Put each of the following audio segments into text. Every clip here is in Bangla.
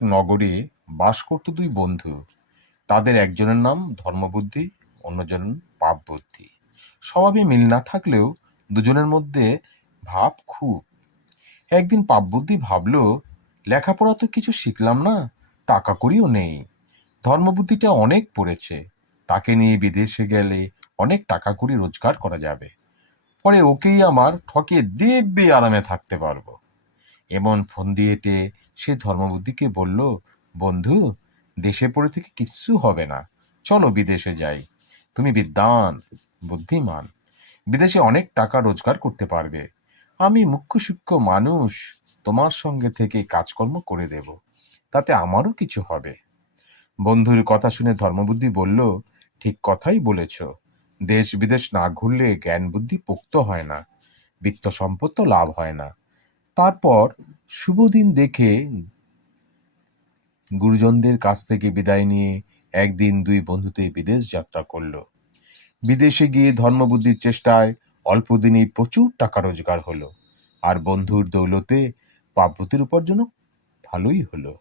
নগরে বাস করত দুই বন্ধু। তাদের একজনের নাম ধর্মবুদ্ধি, অন্যজন পাপবুদ্ধি। স্বভাবে মিল না থাকলেও দুজনের মধ্যে ভাব খুব। একদিন পাপবুদ্ধি ভাবল, লেখাপড়া তো কিছু শিখলাম না, টাকা কড়িও নেই। ধর্মবুদ্ধিটা অনেক পড়েছে, তাকে নিয়ে বিদেশে গেলে অনেক টাকা কড়ি রোজগার করা যাবে। পরে ওকেই আমার ঠকিয়ে দিব্যি আরামে থাকতে পারবো। এমন ফন্দি এঁটে সে ধর্মবুদ্ধিকে বলল, বন্ধু, দেশে পড়ে থেকে কিচ্ছু হবে না, চলো বিদেশে যাই। তুমি বিদ্বান, বুদ্ধিমান, বিদেশে অনেক টাকা রোজগার করতে পারবে। আমি মুখ্য সূক্ষ্ম মানুষ, তোমার সঙ্গে থেকে কাজকর্ম করে দেব, তাতে আমারও কিছু হবে। বন্ধুর কথা শুনে ধর্মবুদ্ধি বলল, ঠিক কথাই বলেছ। দেশ বিদেশ না ঘুরলে জ্ঞান বুদ্ধি পোক্ত হয় না, বিত্ত সম্পদ তো লাভ হয় না। তারপর শুভ দিন দেখে গুরুজনদের কাছ থেকে বিদায় নিয়ে একদিন দুই বন্ধুতে বিদেশ যাত্রা করল। বিদেশে গিয়ে ধর্মবুদ্ধির চেষ্টায় অল্প দিনেই প্রচুর টাকা রোজগার হলো, আর বন্ধুর দৌলতে পাপবুদ্ধির উপার্জনও ভালোই হলো।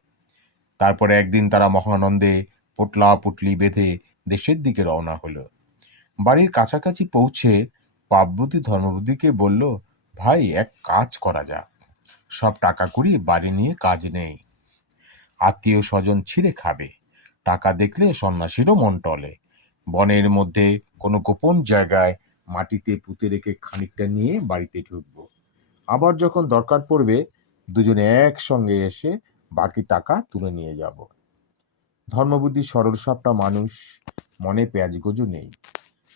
তারপরে একদিন তারা মহানন্দে পোটলা পুটলি বেঁধে দেশের দিকে রওনা হলো। বাড়ির কাছাকাছি পৌঁছে পাপবুদ্ধি ধর্মবুদ্ধিকে বলল, ভাই, এক কাজ করা যাক। সব টাকা কড়ি বাড়ি নিয়ে কাজ নেই, আত্মীয় স্বজন ছিঁড়ে খাবে। টাকা দেখলে সন্ন্যাসীরও মন টলে। বনের মধ্যে কোনো গোপন জায়গায় মাটিতে পুঁতে রেখে খানিকটা নিয়ে বাড়িতে ঢুকবো। আবার যখন দরকার পড়বে দুজনে একসঙ্গে এসে বাকি টাকা তুলে নিয়ে যাব। ধর্মবুদ্ধি সরল সাপটা মানুষ, মনে পেঁয়াজ গোজো নেই,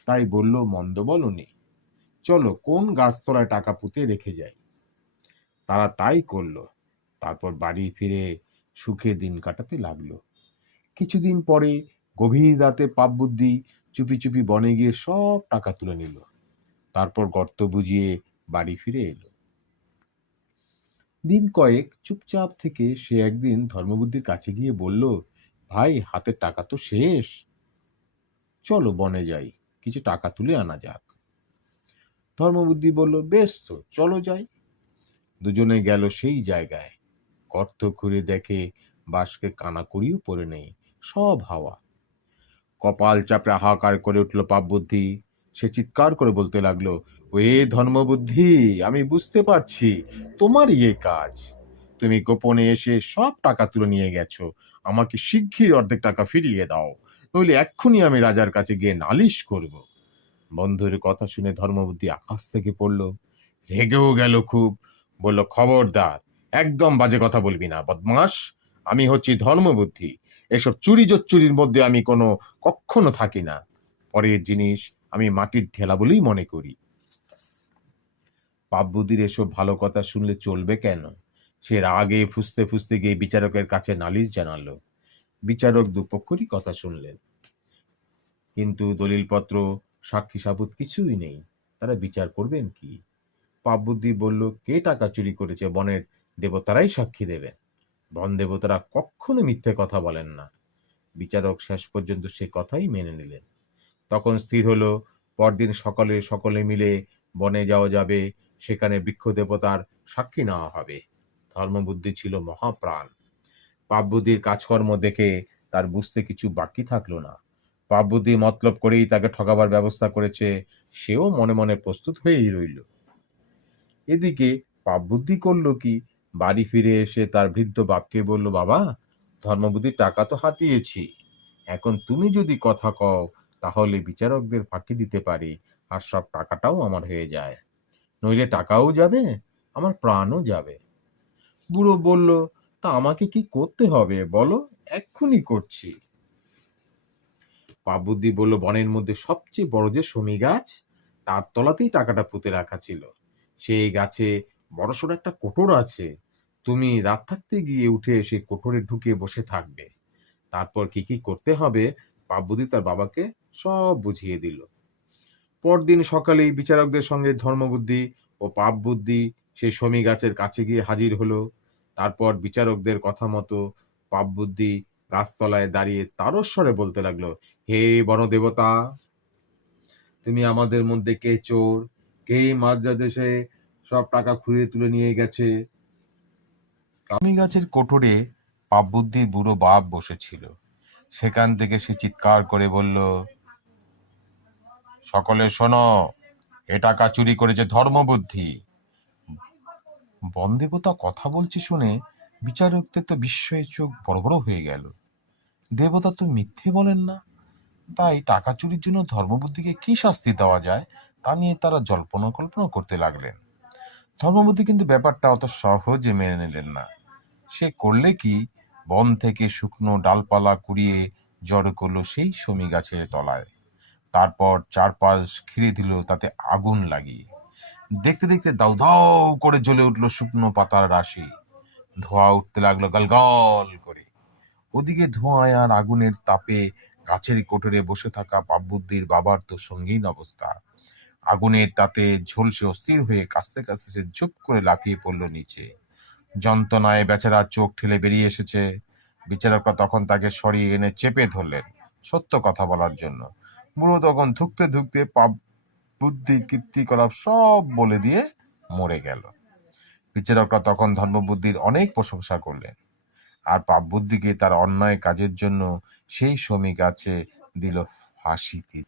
তাই বলল, মন্দ বলনি, চলো কোন গাছতলায় টাকা পুঁতে রেখে যাই। তারা তাই করলো। তারপর বাড়ি ফিরে সুখে দিন কাটাতে লাগলো। কিছুদিন পরে গভীর রাতে পাপবুদ্ধি চুপি চুপি বনে গিয়ে সব টাকা তুলে নিল। তারপর গর্ত বুঝিয়ে বাড়ি ফিরে এলো। দিন কয়েক চুপচাপ থেকে সে একদিন ধর্মবুদ্ধির কাছে গিয়ে বলল, ভাই, হাতের টাকা তো শেষ, চলো বনে যাই, কিছু টাকা তুলে আনা যাক। ধর্মবুদ্ধি বলল, বেশ তো, চলো যাই। দুজনে গেল সেই জায়গায়। গর্ত খুঁড়ে দেখে বাঁশকে কানাকড়িও পড়ে নেই, সব হাওয়া। কপাল চাপড়ে হাহাকার করে উঠল পাপবুদ্ধি। সে চিৎকার করে বলতে লাগলো, ওয়ে ধর্মবুদ্ধি, আমি বুঝতে পারছি তোমারই এ কাজ। তুমি গোপনে এসে সব টাকা তুলে নিয়ে গেছো। আমাকে শিগগির অর্ধেক টাকা ফিরিয়ে দাও, নইলে এক্ষুনি আমি রাজার কাছে গিয়ে নালিশ করব। বন্ধুর কথা শুনে ধর্মবুদ্ধি আকাশ থেকে পড়ল, রেগেও গেল খুব। বলল, খবরদার, একদম বাজে কথা বলবি না, বদমাস। আমি হচ্ছি ধর্মবুদ্ধি, এসব চুরি জোচ্চুরির মধ্যে আমি কখনো থাকি না। পরের জিনিস আমি মাটির ঢেলা বলেই মনে করি। পাপবুদ্ধির এসব ভালো কথা শুনলে চলবে কেন? সে রাগে ফুঁসতে ফুঁসতে গিয়ে বিচারকের কাছে নালিশ জানালো। বিচারক দুপক্ষেরই কথা শুনলেন, কিন্তু দলিলপত্র, সাক্ষী সাবুত কিছুই নেই। তারা বিচার করবেন কি? পাপবুদ্ধি বলল, কে টাকা চুরি করেছে বনের দেবতারাই সাক্ষী দেবেন। বন দেবতারা কখনো মিথ্যে কথা বলেন না। বিচারক শেষ পর্যন্ত সে কথাই মেনে নিলেন। তখন স্থির হলো, পরদিন সকালে সকলে মিলে বনে যাওয়া যাবে, সেখানে বৃক্ষ দেবতার সাক্ষী নেওয়া হবে। ধর্মবুদ্ধি ছিল মহাপ্রাণ। পাপবুদ্ধির কাজকর্ম দেখে তার বুঝতে কিছু বাকি থাকলো না। পাপবুদ্ধি মতলব করেই তাকে ঠকাবার ব্যবস্থা করেছে, সেও মনে মনে প্রস্তুত হয়েই রইল। এদিকে পাপবুদ্ধি করল কি, বাড়ি ফিরে এসে তার বৃদ্ধ বাপকে বলল, বাবা, ধর্মবুদ্ধির টাকা তো হাতিয়েছি, এখন তুমি যদি কথা কও তাহলে বিচারকদের ফাঁকি দিতে পারি, আর সব টাকাটাও আমার হয়ে যায়, নইলে টাকাও যাবে, আমার প্রাণও যাবে। বুড়ো বলল, তা আমাকে কি করতে হবে বলো, এক্ষুনি করছি। পাপবুদ্ধি বলল, বনের মধ্যে সবচেয়ে বড় যে শমী গাছ, তার তলাতেই টাকাটা পুঁতে রাখা ছিল। সেই গাছে বড়সড় একটা কোটর আছে। তুমি রাত থাকতে গিয়ে উঠে সেই কোটরে ঢুকে বসে থাকবে। তারপর কি কি করতে হবে পাপবুদ্ধি তার বাবাকে সব বুঝিয়ে দিল। পরদিন সকালেই বিচারকদের সঙ্গে ধর্মবুদ্ধি ও পাপবুদ্ধি সেই শমী গাছের কাছে গিয়ে হাজির হলো। তারপর বিচারকদের কথা মতো পাপবুদ্ধি গাছতলায় দাঁড়িয়ে তারস্বরে বলতে লাগলো, হে বনদেবতা, তুমি আমাদের মধ্যে কে চোর, কে মাঝরা দেশে সব টাকা খুঁড়ে তুলে নিয়ে গেছে? শমী গাছের কোটরে পাপ বুদ্ধির বুড়ো বাপ বসেছিল। সেখান থেকে সে চিৎকার করে বলল, সকলে শোনো, এ টাকা চুরি করেছে ধর্মবুদ্ধি। বনদেবতা কথা বলছে শুনে বিচারকদের তো বিস্ময়ে চোখ বড় বড় হয়ে গেল। দেবতা তো মিথ্যে বলেন না, তাই টাকা চুরির জন্য ধর্মবুদ্ধিকে কি শাস্তি দেওয়া যায় তা নিয়ে তারা জল্পনা কল্পনা করতে লাগলেন। ধর্মবুদ্ধি কিন্তু ব্যাপারটা অত সহজে মেনে নিলেন না। সে করলে কি, বন থেকে শুকনো ডালপালা কুড়িয়ে জড়ো করলো সেই শমী গাছের তলায়। তারপর চারপাশ ঘিরে দিল তাতে আগুন লাগিয়ে। দেখতে দেখতে দাউ দাউ করে জ্বলে উঠলো শুকনো পাতার রাশি। ধোঁয়া উঠতে লাগলো গলগল করে। ওদিকে ধোঁয়ায় আর আগুনের তাপে গাছের কোটরে বসে থাকা পাপবুদ্ধির বাবার তো সঙ্গীন অবস্থা। আগুনের তাতে ঝলসে অস্থির হয়ে কাস্তে কাস্তে সে ঝুপ করে লাফিয়ে পড়ল নিচে। যন্ত্রণায় বেচারা চোখ ঠেলে বেরিয়ে এসেছে। বিচারকরা তখন তাকে সরিয়ে এনে চেপে ধরলেন সত্য কথা বলার জন্য। বুড়ো তখন ধুকতে ধুকতে পাপ বুদ্ধি কীর্তিকলাপ সব বলে দিয়ে মরে গেল। বিচারকরা তখন ধর্মবুদ্ধির অনেক প্রশংসা করলেন, আর পাপ বুদ্ধিকে তার অন্যায় কাজের জন্য সেই শমী গাছে দিল ফাঁসিতে।